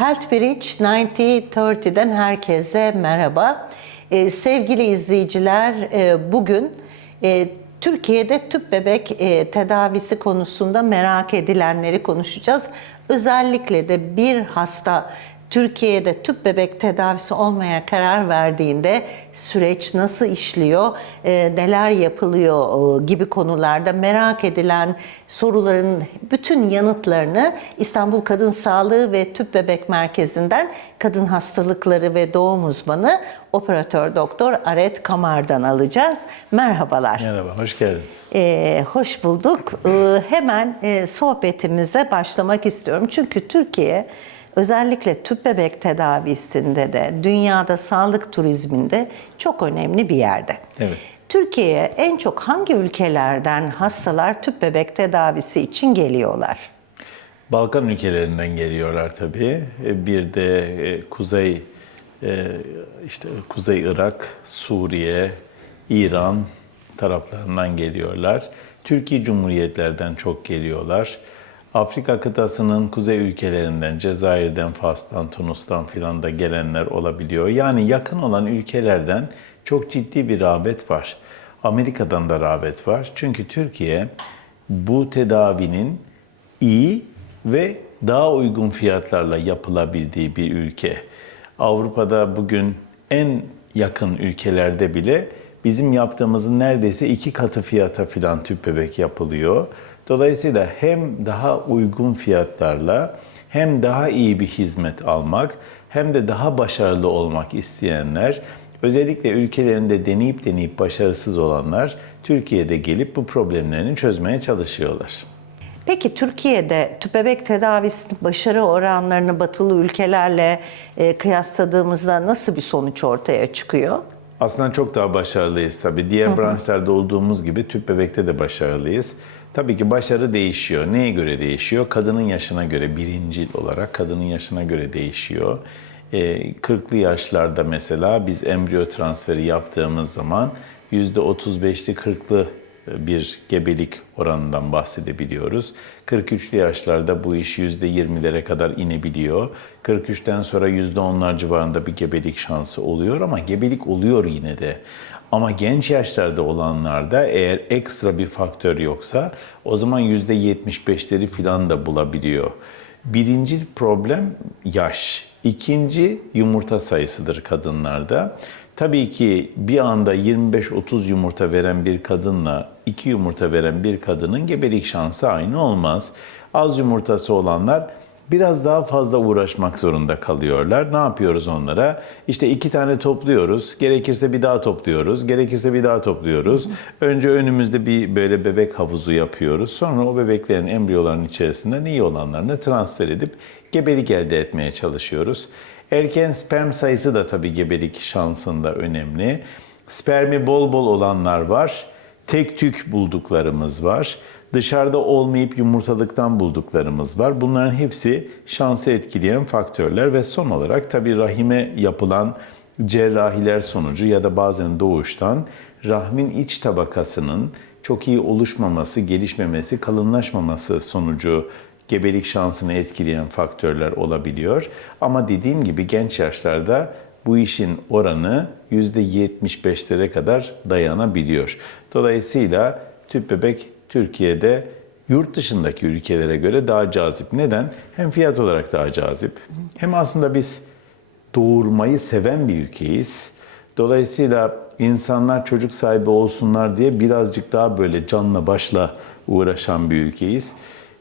Health Bridge 9030'den herkese merhaba. Ee, sevgili izleyiciler, e, bugün e, Türkiye'de tüp bebek e, tedavisi konusunda merak edilenleri konuşacağız. Özellikle de bir hasta Türkiye'de tüp bebek tedavisi olmaya karar verdiğinde süreç nasıl işliyor, e, neler yapılıyor e, gibi konularda merak edilen soruların bütün yanıtlarını İstanbul Kadın Sağlığı ve Tüp Bebek Merkezi'nden kadın hastalıkları ve doğum uzmanı operatör doktor Aret Kamar'dan alacağız. Merhabalar. Merhaba, hoş geldiniz. Ee, hoş bulduk. Ee, hemen e, sohbetimize başlamak istiyorum. Çünkü Türkiye özellikle tüp bebek tedavisinde de dünyada sağlık turizminde çok önemli bir yerde. Evet. Türkiye'ye en çok hangi ülkelerden hastalar tüp bebek tedavisi için geliyorlar? Balkan ülkelerinden geliyorlar tabii. E, Bir de e, Kuzey e, işte Kuzey Irak, Suriye, İran taraflarından geliyorlar. Türkiye Cumhuriyetlerden çok geliyorlar. Afrika kıtasının kuzey ülkelerinden, Cezayir'den, Fas'tan, Tunus'tan filan da gelenler olabiliyor. Yani yakın olan ülkelerden çok ciddi bir rağbet var. Amerika'dan da rağbet var. Çünkü Türkiye bu tedavinin iyi ve daha uygun fiyatlarla yapılabildiği bir ülke. Avrupa'da bugün en yakın ülkelerde bile bizim yaptığımızın neredeyse iki katı fiyata filan tüp bebek yapılıyor. Dolayısıyla hem daha uygun fiyatlarla hem daha iyi bir hizmet almak hem de daha başarılı olmak isteyenler özellikle ülkelerinde deneyip deneyip başarısız olanlar Türkiye'de gelip bu problemlerini çözmeye çalışıyorlar. Peki Türkiye'de tüp bebek tedavisinin başarı oranlarını batılı ülkelerle e, kıyasladığımızda nasıl bir sonuç ortaya çıkıyor? Aslında çok daha başarılıyız tabii. Diğer branşlarda olduğumuz gibi tüp bebekte de başarılıyız. Tabii ki başarı değişiyor. Neye göre değişiyor? Kadının yaşına göre, birincil olarak kadının yaşına göre değişiyor. Ee, 40'lı yaşlarda mesela biz embriyo transferi yaptığımız zaman %35'li 40'lı bir gebelik oranından bahsedebiliyoruz. 43'lü yaşlarda bu iş %20'lere kadar inebiliyor. 43'ten sonra %10'lar civarında bir gebelik şansı oluyor ama gebelik oluyor yine de. Ama genç yaşlarda olanlarda eğer ekstra bir faktör yoksa o zaman %75'leri filan da bulabiliyor. Birinci problem yaş. İkinci yumurta sayısıdır kadınlarda. Tabii ki bir anda 25-30 yumurta veren bir kadınla 2 yumurta veren bir kadının gebelik şansı aynı olmaz. Az yumurtası olanlar biraz daha fazla uğraşmak zorunda kalıyorlar. Ne yapıyoruz onlara? İşte iki tane topluyoruz. Gerekirse bir daha topluyoruz. Gerekirse bir daha topluyoruz. Önce önümüzde bir böyle bebek havuzu yapıyoruz. Sonra o bebeklerin embriyoların içerisinden iyi olanlarını transfer edip gebelik elde etmeye çalışıyoruz. Erken sperm sayısı da tabii gebelik şansında önemli. Spermi bol bol olanlar var. Tek tük bulduklarımız var. Dışarıda olmayıp yumurtalıktan bulduklarımız var. Bunların hepsi şansı etkileyen faktörler ve son olarak tabii rahime yapılan cerrahiler sonucu ya da bazen doğuştan rahmin iç tabakasının çok iyi oluşmaması, gelişmemesi, kalınlaşmaması sonucu gebelik şansını etkileyen faktörler olabiliyor. Ama dediğim gibi genç yaşlarda bu işin oranı %75'lere kadar dayanabiliyor. Dolayısıyla tüp bebek Türkiye'de yurt dışındaki ülkelere göre daha cazip. Neden? Hem fiyat olarak daha cazip. Hem aslında biz doğurmayı seven bir ülkeyiz. Dolayısıyla insanlar çocuk sahibi olsunlar diye birazcık daha böyle canla başla uğraşan bir ülkeyiz.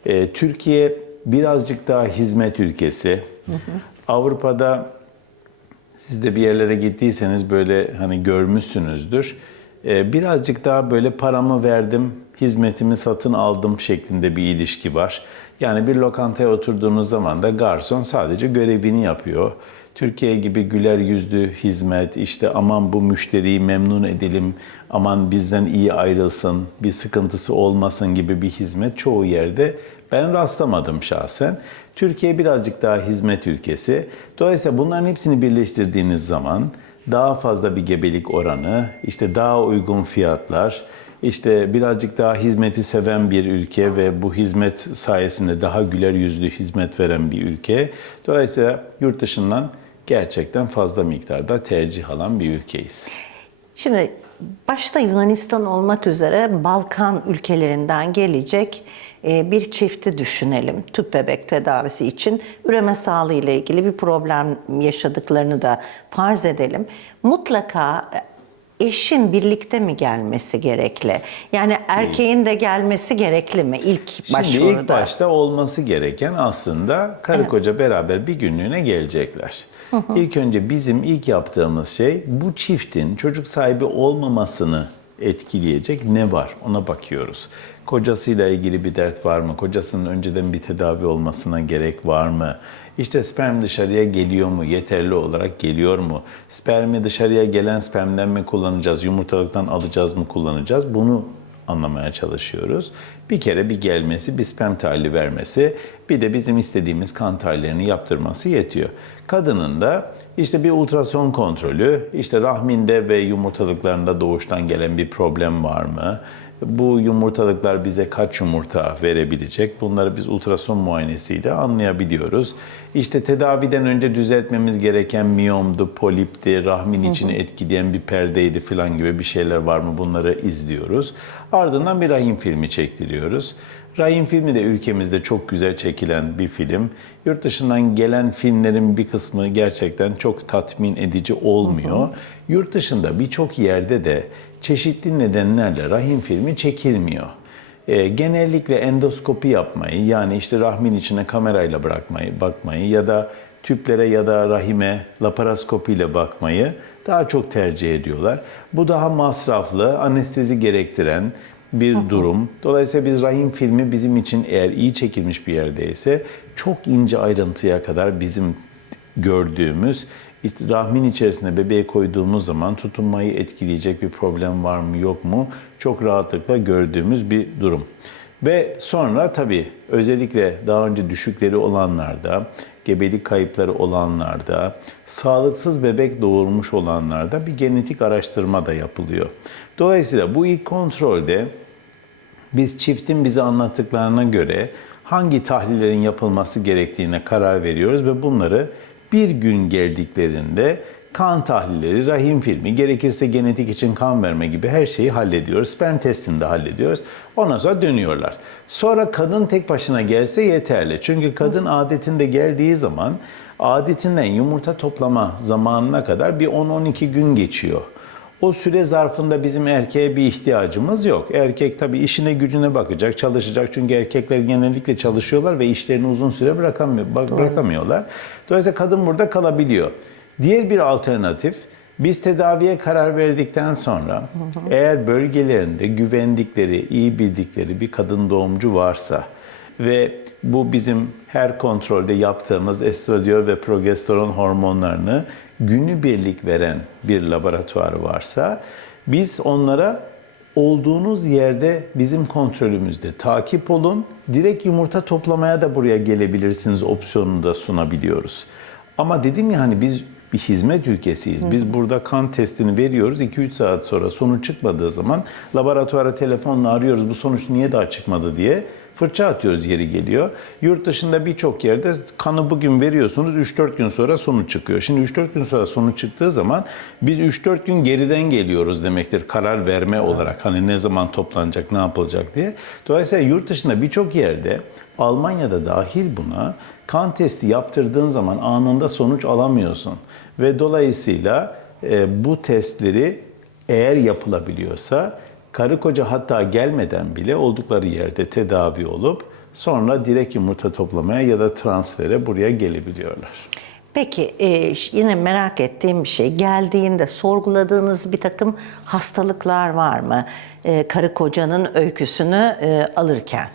Ee, Türkiye birazcık daha hizmet ülkesi. Avrupa'da siz de bir yerlere gittiyseniz böyle hani görmüşsünüzdür. Ee, birazcık daha böyle paramı verdim, hizmetimi satın aldım şeklinde bir ilişki var. Yani bir lokantaya oturduğunuz zaman da garson sadece görevini yapıyor. Türkiye gibi güler yüzlü hizmet, işte aman bu müşteriyi memnun edelim, aman bizden iyi ayrılsın, bir sıkıntısı olmasın gibi bir hizmet çoğu yerde ben rastlamadım şahsen. Türkiye birazcık daha hizmet ülkesi. Dolayısıyla bunların hepsini birleştirdiğiniz zaman daha fazla bir gebelik oranı, işte daha uygun fiyatlar, işte birazcık daha hizmeti seven bir ülke ve bu hizmet sayesinde daha güler yüzlü hizmet veren bir ülke. Dolayısıyla yurt dışından gerçekten fazla miktarda tercih alan bir ülkeyiz. Şimdi başta Yunanistan olmak üzere Balkan ülkelerinden gelecek e, bir çifti düşünelim. Tüp bebek tedavisi için üreme sağlığı ile ilgili bir problem yaşadıklarını da farz edelim. Mutlaka eşin birlikte mi gelmesi gerekli? Yani erkeğin de gelmesi gerekli mi ilk Şimdi başvuruda? ilk başta olması gereken aslında karı koca beraber bir günlüğüne gelecekler. İlk önce bizim ilk yaptığımız şey bu çiftin çocuk sahibi olmamasını etkileyecek ne var ona bakıyoruz. Kocasıyla ilgili bir dert var mı? Kocasının önceden bir tedavi olmasına gerek var mı? İşte sperm dışarıya geliyor mu? Yeterli olarak geliyor mu? Spermi dışarıya gelen spermden mi kullanacağız? Yumurtalıktan alacağız mı kullanacağız? Bunu anlamaya çalışıyoruz. Bir kere bir gelmesi, bir sperm tahlili vermesi, bir de bizim istediğimiz kan tahlillerini yaptırması yetiyor. Kadının da işte bir ultrason kontrolü, işte rahminde ve yumurtalıklarında doğuştan gelen bir problem var mı? Bu yumurtalıklar bize kaç yumurta verebilecek? Bunları biz ultrason muayenesiyle anlayabiliyoruz. İşte tedaviden önce düzeltmemiz gereken miyomdu, polipti, rahmin içini etkileyen bir perdeydi falan gibi bir şeyler var mı? Bunları izliyoruz. Ardından bir rahim filmi çektiriyoruz. Rahim filmi de ülkemizde çok güzel çekilen bir film. Yurt dışından gelen filmlerin bir kısmı gerçekten çok tatmin edici olmuyor. Yurt dışında birçok yerde de çeşitli nedenlerle rahim filmi çekilmiyor. E, genellikle endoskopi yapmayı yani işte rahmin içine kamerayla bırakmayı, bakmayı ya da tüplere ya da rahime laparoskopiyle bakmayı daha çok tercih ediyorlar. Bu daha masraflı, anestezi gerektiren bir durum. Dolayısıyla biz rahim filmi bizim için eğer iyi çekilmiş bir yerdeyse çok ince ayrıntıya kadar bizim gördüğümüz rahmin içerisine bebeği koyduğumuz zaman tutunmayı etkileyecek bir problem var mı yok mu çok rahatlıkla gördüğümüz bir durum. Ve sonra tabii özellikle daha önce düşükleri olanlarda, gebelik kayıpları olanlarda, sağlıksız bebek doğurmuş olanlarda bir genetik araştırma da yapılıyor. Dolayısıyla bu ilk kontrolde biz çiftin bize anlattıklarına göre hangi tahlillerin yapılması gerektiğine karar veriyoruz ve bunları bir gün geldiklerinde kan tahlilleri, rahim filmi, gerekirse genetik için kan verme gibi her şeyi hallediyoruz. Sperm testini de hallediyoruz. Ondan sonra dönüyorlar. Sonra kadın tek başına gelse yeterli. Çünkü kadın adetinde geldiği zaman adetinden yumurta toplama zamanına kadar bir 10-12 gün geçiyor. O süre zarfında bizim erkeğe bir ihtiyacımız yok. Erkek tabii işine gücüne bakacak, çalışacak. Çünkü erkekler genellikle çalışıyorlar ve işlerini uzun süre bırakamıyor, bak- bırakamıyorlar. Dolayısıyla kadın burada kalabiliyor. Diğer bir alternatif, biz tedaviye karar verdikten sonra eğer bölgelerinde güvendikleri, iyi bildikleri bir kadın doğumcu varsa ve bu bizim her kontrolde yaptığımız estradiol ve progesteron hormonlarını günübirlik veren bir laboratuvar varsa biz onlara olduğunuz yerde bizim kontrolümüzde takip olun. Direkt yumurta toplamaya da buraya gelebilirsiniz opsiyonunu da sunabiliyoruz. Ama dedim ya hani biz bir hizmet ülkesiyiz. Biz burada kan testini veriyoruz. 2-3 saat sonra sonuç çıkmadığı zaman laboratuvara telefonla arıyoruz. Bu sonuç niye daha çıkmadı diye fırça atıyoruz yeri geliyor. Yurt dışında birçok yerde kanı bugün veriyorsunuz 3-4 gün sonra sonuç çıkıyor. Şimdi 3-4 gün sonra sonuç çıktığı zaman biz 3-4 gün geriden geliyoruz demektir karar verme olarak. Hani ne zaman toplanacak, ne yapılacak diye. Dolayısıyla yurt dışında birçok yerde Almanya'da dahil buna kan testi yaptırdığın zaman anında sonuç alamıyorsun. Ve dolayısıyla e, bu testleri eğer yapılabiliyorsa karı koca hatta gelmeden bile oldukları yerde tedavi olup sonra direkt yumurta toplamaya ya da transfere buraya gelebiliyorlar. Peki e, yine merak ettiğim bir şey geldiğinde sorguladığınız bir takım hastalıklar var mı? E, karı kocanın öyküsünü e, alırken.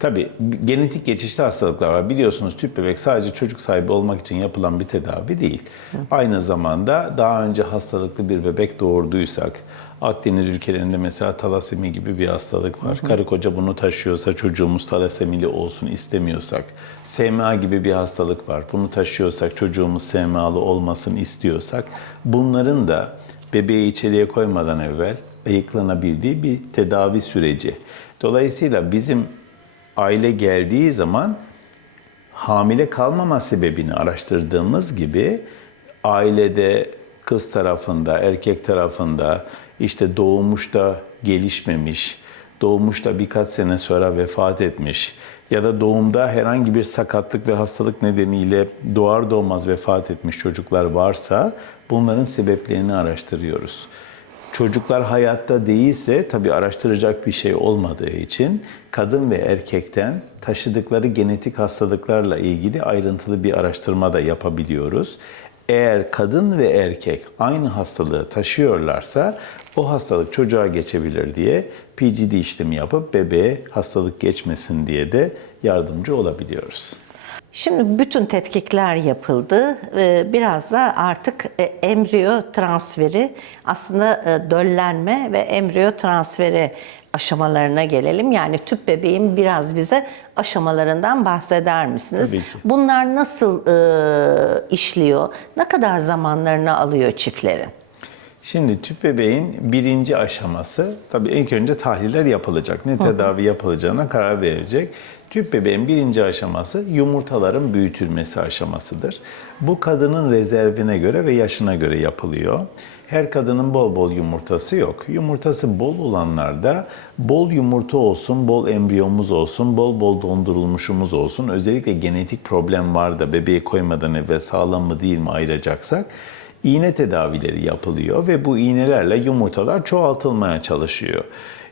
Tabii genetik geçişli hastalıklar var. Biliyorsunuz tüp bebek sadece çocuk sahibi olmak için yapılan bir tedavi değil. Aynı zamanda daha önce hastalıklı bir bebek doğurduysak, Akdeniz ülkelerinde mesela talasemi gibi bir hastalık var. Karı koca bunu taşıyorsa çocuğumuz talasemili olsun istemiyorsak, SMA gibi bir hastalık var. Bunu taşıyorsak çocuğumuz SMA'lı olmasın istiyorsak bunların da bebeği içeriye koymadan evvel ayıklanabildiği bir tedavi süreci. Dolayısıyla bizim aile geldiği zaman hamile kalmama sebebini araştırdığımız gibi ailede kız tarafında, erkek tarafında işte doğmuş da gelişmemiş, doğmuş da birkaç sene sonra vefat etmiş ya da doğumda herhangi bir sakatlık ve hastalık nedeniyle doğar doğmaz vefat etmiş çocuklar varsa bunların sebeplerini araştırıyoruz. Çocuklar hayatta değilse tabii araştıracak bir şey olmadığı için kadın ve erkekten taşıdıkları genetik hastalıklarla ilgili ayrıntılı bir araştırma da yapabiliyoruz. Eğer kadın ve erkek aynı hastalığı taşıyorlarsa o hastalık çocuğa geçebilir diye PGD işlemi yapıp bebeğe hastalık geçmesin diye de yardımcı olabiliyoruz. Şimdi bütün tetkikler yapıldı. Ee, Biraz da artık e, embriyo transferi aslında e, döllenme ve embriyo transferi aşamalarına gelelim. Yani tüp bebeğin biraz bize aşamalarından bahseder misiniz? Bunlar nasıl e, işliyor? Ne kadar zamanlarını alıyor çiftlerin? Şimdi tüp bebeğin birinci aşaması tabii ilk önce tahliller yapılacak. Ne tedavi yapılacağına karar verilecek. Tüp bebeğin birinci aşaması yumurtaların büyütülmesi aşamasıdır. Bu kadının rezervine göre ve yaşına göre yapılıyor. Her kadının bol bol yumurtası yok. Yumurtası bol olanlarda bol yumurta olsun, bol embriyomuz olsun, bol bol dondurulmuşumuz olsun. Özellikle genetik problem var da bebeği koymadan evvel sağlam mı değil mi ayıracaksak iğne tedavileri yapılıyor ve bu iğnelerle yumurtalar çoğaltılmaya çalışıyor.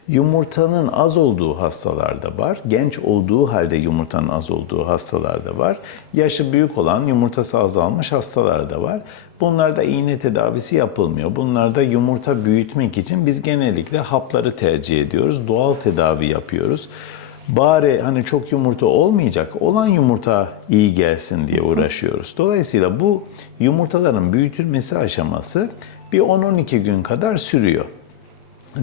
Yumurtanın az olduğu hastalarda var, genç olduğu halde yumurtanın az olduğu hastalarda var, yaşı büyük olan yumurtası azalmış hastalarda var. Bunlarda iğne tedavisi yapılmıyor. Bunlarda yumurta büyütmek için biz genellikle hapları tercih ediyoruz. Doğal tedavi yapıyoruz. Bari hani çok yumurta olmayacak, olan yumurta iyi gelsin diye uğraşıyoruz. Dolayısıyla bu yumurtaların büyütülmesi aşaması bir 10-12 gün kadar sürüyor.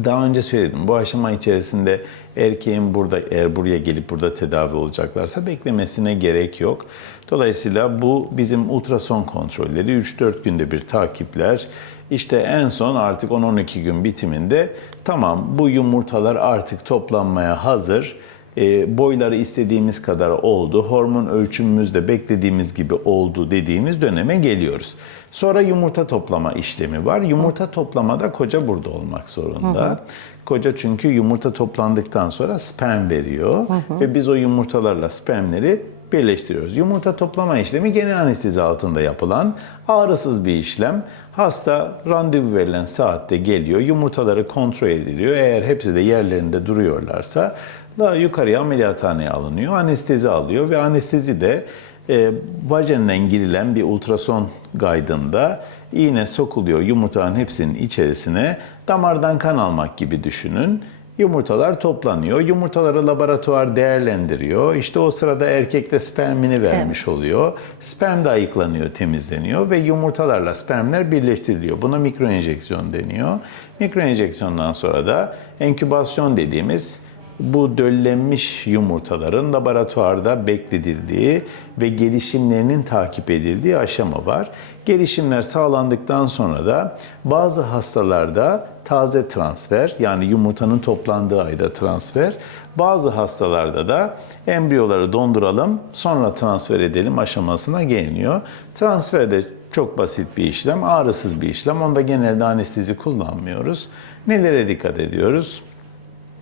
Daha önce söyledim. Bu aşama içerisinde erkeğin burada eğer buraya gelip burada tedavi olacaklarsa beklemesine gerek yok. Dolayısıyla bu bizim ultrason kontrolleri 3-4 günde bir takipler. İşte en son artık 10-12 gün bitiminde tamam bu yumurtalar artık toplanmaya hazır. E, boyları istediğimiz kadar oldu. Hormon ölçümümüz de beklediğimiz gibi oldu dediğimiz döneme geliyoruz. Sonra yumurta toplama işlemi var. Yumurta toplamada koca burada olmak zorunda. Koca çünkü yumurta toplandıktan sonra sperm veriyor ve biz o yumurtalarla spermleri birleştiriyoruz. Yumurta toplama işlemi gene anestezi altında yapılan ağrısız bir işlem. Hasta randevu verilen saatte geliyor, yumurtaları kontrol ediliyor. Eğer hepsi de yerlerinde duruyorlarsa daha yukarıya ameliyathaneye alınıyor, anestezi alıyor ve anestezi de e, vajenden girilen bir ultrason gaydında iğne sokuluyor yumurtanın hepsinin içerisine. Damardan kan almak gibi düşünün. Yumurtalar toplanıyor. Yumurtaları laboratuvar değerlendiriyor. İşte o sırada erkek de spermini vermiş oluyor. Sperm de ayıklanıyor, temizleniyor ve yumurtalarla spermler birleştiriliyor. Buna mikroenjeksiyon deniyor. Mikroenjeksiyondan sonra da enkübasyon dediğimiz bu döllenmiş yumurtaların laboratuvarda bekletildiği ve gelişimlerinin takip edildiği aşama var. Gelişimler sağlandıktan sonra da bazı hastalarda taze transfer yani yumurtanın toplandığı ayda transfer, bazı hastalarda da embriyoları donduralım sonra transfer edelim aşamasına geliniyor. Transfer de çok basit bir işlem, ağrısız bir işlem. Onda genelde anestezi kullanmıyoruz. Nelere dikkat ediyoruz?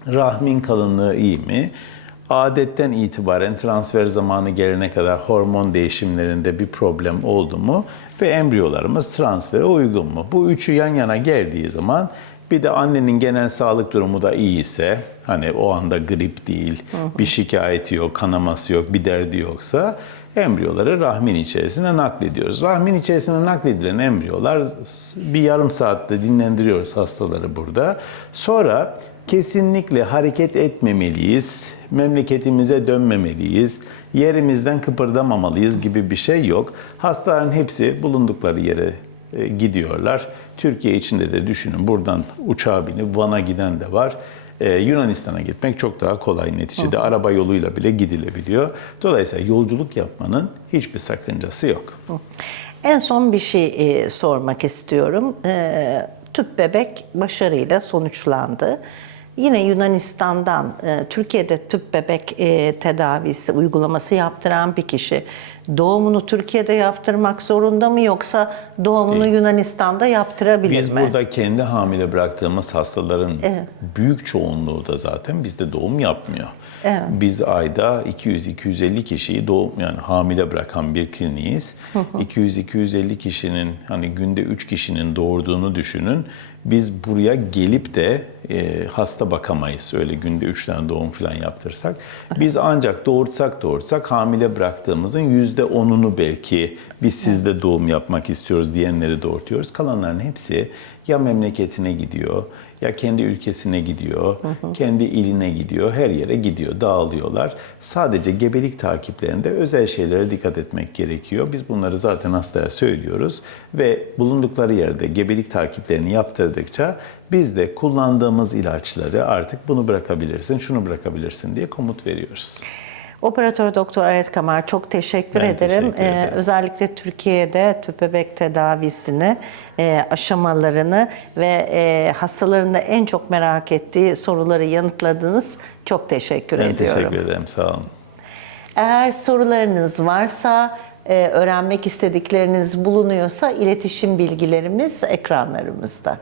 Rahmin kalınlığı iyi mi? Adetten itibaren transfer zamanı gelene kadar hormon değişimlerinde bir problem oldu mu? Ve embriyolarımız transfere uygun mu? Bu üçü yan yana geldiği zaman bir de annenin genel sağlık durumu da iyi ise, hani o anda grip değil, bir şikayeti yok, kanaması yok, bir derdi yoksa embriyoları rahmin içerisine naklediyoruz. Rahmin içerisine nakledilen embriyolar bir yarım saatte dinlendiriyoruz hastaları burada. Sonra kesinlikle hareket etmemeliyiz, memleketimize dönmemeliyiz, yerimizden kıpırdamamalıyız gibi bir şey yok. Hastaların hepsi bulundukları yere e, gidiyorlar. Türkiye içinde de düşünün buradan uçağa binip Van'a giden de var. Ee, Yunanistan'a gitmek çok daha kolay neticede. Araba yoluyla bile gidilebiliyor. Dolayısıyla yolculuk yapmanın hiçbir sakıncası yok. En son bir şey e, sormak istiyorum. E, tüp bebek başarıyla sonuçlandı. Yine Yunanistan'dan e, Türkiye'de tüp bebek e, tedavisi uygulaması yaptıran bir kişi doğumunu Türkiye'de yaptırmak zorunda mı yoksa doğumunu Yunanistan'da yaptırabilir Biz mi? burada kendi hamile bıraktığımız hastaların büyük çoğunluğu da zaten bizde doğum yapmıyor. Biz ayda 200-250 kişiyi doğum yani hamile bırakan bir kliniğiz. 200-250 kişinin hani günde 3 kişinin doğurduğunu düşünün. Biz buraya gelip de e, hasta bakamayız. Öyle günde 3 tane doğum falan yaptırsak. Biz ancak doğurtsak doğurtsak hamile bıraktığımızın %10'unu belki biz sizde doğum yapmak istiyoruz diyenleri doğurtuyoruz. Kalanların hepsi ya memleketine gidiyor ya kendi ülkesine gidiyor, kendi iline gidiyor, her yere gidiyor, dağılıyorlar. Sadece gebelik takiplerinde özel şeylere dikkat etmek gerekiyor. Biz bunları zaten hastaya söylüyoruz ve bulundukları yerde gebelik takiplerini yaptırdıkça biz de kullandığımız ilaçları artık bunu bırakabilirsin, şunu bırakabilirsin diye komut veriyoruz. Operatör Doktor Aret Kamar çok teşekkür Ben ederim. teşekkür Ee, ederim. özellikle Türkiye'de tüp bebek tedavisini, e, aşamalarını ve e, hastaların da en çok merak ettiği soruları yanıtladınız. Çok teşekkür Ben ediyorum. teşekkür ederim, sağ olun. Eğer sorularınız varsa, e, öğrenmek istedikleriniz bulunuyorsa iletişim bilgilerimiz ekranlarımızda.